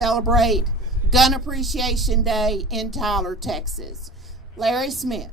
celebrate Gun Appreciation Day in Tyler, Texas. Larry Smith.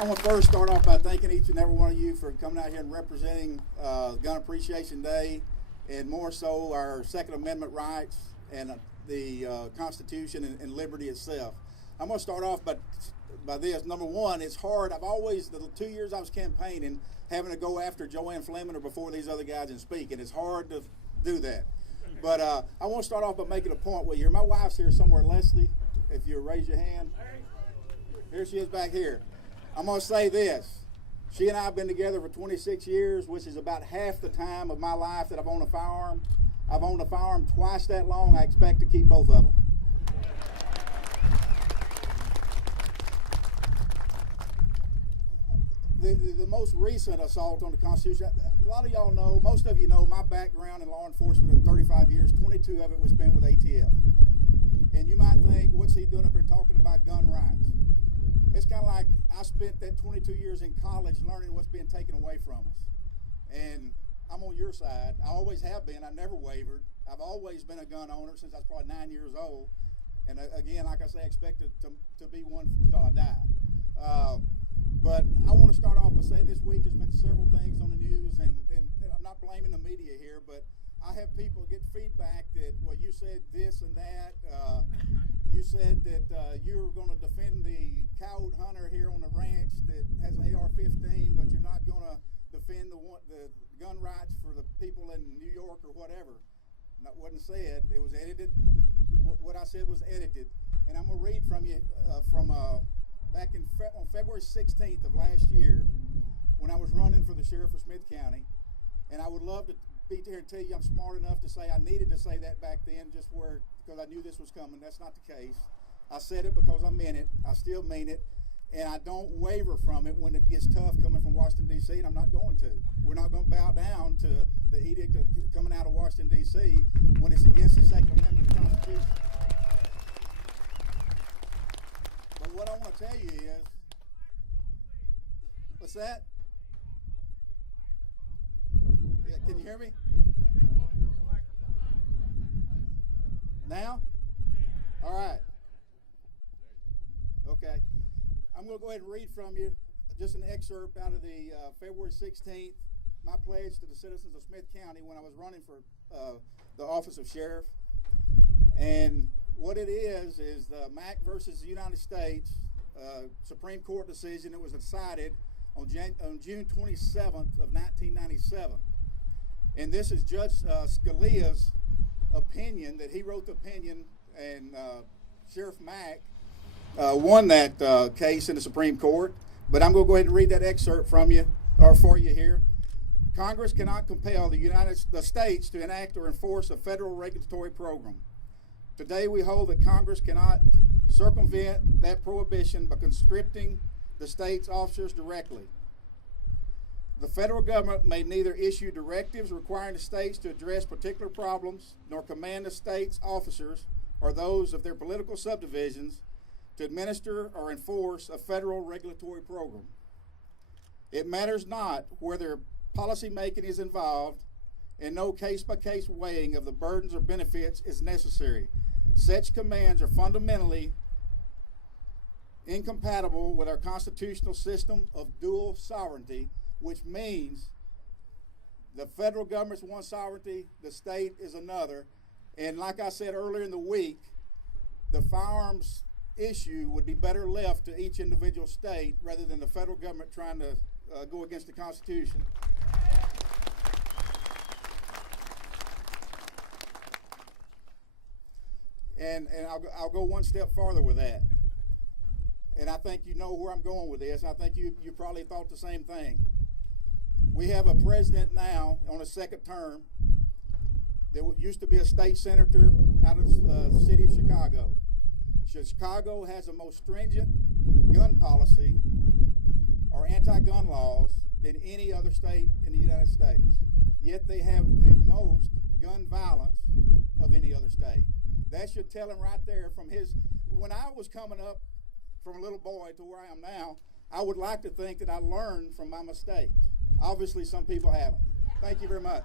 I want to first start off by thanking each and every one of you for coming out here and representing Gun Appreciation Day, and more so our Second Amendment rights and the Constitution and liberty itself. I'm going to start off by this. Number one, it's hard. I've always, the 2 years I was campaigning, having to go after Joanne Fleming or before these other guys and speak, and it's hard to do that. But I want to start off by making a point with you. My wife's here somewhere, Leslie, if you raise your hand. Here she is back here. I'm going to say this. She and I have been together for 26 years, which is about half the time of my life that I've owned a firearm. I've owned a firearm twice that long. I expect to keep both of them. The most recent assault on the Constitution, a lot of y'all know, most of you know, my background in law enforcement of 35 years, 22 of it was spent with ATF. And you might think, what's he doing up here talking about gun rights? It's kind of like I spent that 22 years in college learning what's being taken away from us. And I'm on your side. I always have been. I never wavered. I've always been a gun owner since I was probably 9 years old. And again, like I say, I expect to be one until I die. But I want to start off by saying this week there's been several things on the news, and I'm not blaming the media here, but I have people get feedback that, well, you said this and that. You said that you were going to defend the coyote hunter here on the ranch that has an AR-15, but you're not going to defend the gun rights for the people in New York or whatever. That wasn't said. It was edited. What I said was edited. And I'm going to read from you back on February 16th of last year when I was running for the sheriff of Smith County. And I would love to be here and tell you I'm smart enough to say I needed to say that back then because I knew this was coming. That's not the case. I said it because I meant it. I still mean it. And I don't waver from it when it gets tough coming from Washington, D.C., and I'm not going to. We're not going to bow down to the edict of coming out of Washington, D.C. when it's against the Second Amendment of the Constitution. But what I want to tell you is, what's that? Yeah, can you hear me? Now? All right. Okay. I'm going to go ahead and read from you just an excerpt out of the February 16th, my pledge to the citizens of Smith County when I was running for the office of sheriff. And what it is the Mack versus the United States Supreme Court decision that was decided on June 27th of 1997. And this is Judge Scalia's opinion, that he wrote the opinion, and Sheriff Mack won that case in the Supreme Court. But I'm going to go ahead and read that excerpt for you here. Congress cannot compel the states to enact or enforce a federal regulatory program. Today we hold that Congress cannot circumvent that prohibition by conscripting the state's officers directly. The federal government may neither issue directives requiring the states to address particular problems, nor command the state's officers or those of their political subdivisions to administer or enforce a federal regulatory program. It matters not whether policy making is involved, and no case-by-case weighing of the burdens or benefits is necessary. Such commands are fundamentally incompatible with our constitutional system of dual sovereignty, which means the federal government's one sovereignty, the state is another. And like I said earlier in the week, the firearms issue would be better left to each individual state rather than the federal government trying to go against the Constitution. And I'll go one step farther with that. And I think you know where I'm going with this. And I think you probably thought the same thing. We have a president now on a second term that used to be a state senator out of the city of Chicago. Chicago has the most stringent gun policy or anti-gun laws than any other state in the United States. Yet they have the most gun violence of any other state. That should tell him right there from when I was coming up from a little boy to where I am now, I would like to think that I learned from my mistakes. Obviously, some people haven't. Thank you very much.